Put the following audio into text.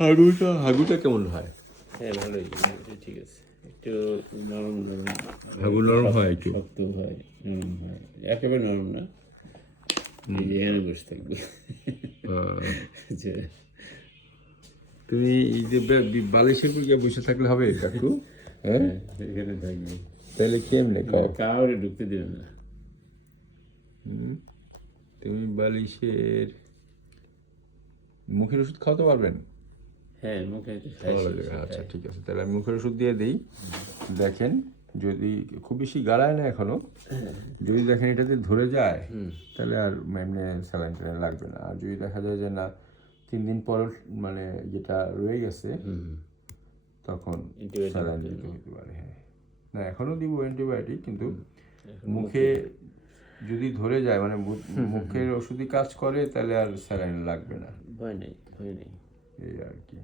হাগুটা কেমন হয়? হ্যাঁ ভালোই, ঠিক আছে। একটু নরম নরম, হাগু নরম হয় একটু। শক্ত হয়, নরম হয়, একেবারে নরম না। এই যে এখানে বসে থাকবে যে তুমি এই যে বালিশের উপর গিয়ে বসে থাকলে হবে কাকু? হ্যাঁ, এখানে থাকবে, তাহলে কেমনে খাও? কাউরে ঢুকতে দেবে না। তুমি বালিশের মুখের ওষুধ খাওয়াতে পারবেন? হ্যাঁ মুখে আচ্ছা ঠিক আছে, তাহলে আমি মুখের ওষুধ দিয়ে দিই। দেখেন, যদি খুব বেশি গাড়ায় না এখনো, যদি দেখেন এটাতে ধরে যায় তাহলে আর এমনি স্যালাইন ট্যালাইন লাগবে না। আর যদি দেখা যায় যে না 3 দিন পর মানে যেটা রয়ে গেছে তখন স্যালাইন দিতে হতে পারে। হ্যাঁ, না এখনও দিব অ্যান্টিবায়োটিক, কিন্তু মুখে যদি ধরে যায় মানে মুখের ওষুধই কাজ করে তাহলে আর স্যালাইন লাগবে না। ভয় নেই, ভয় নেই। এই আর কি।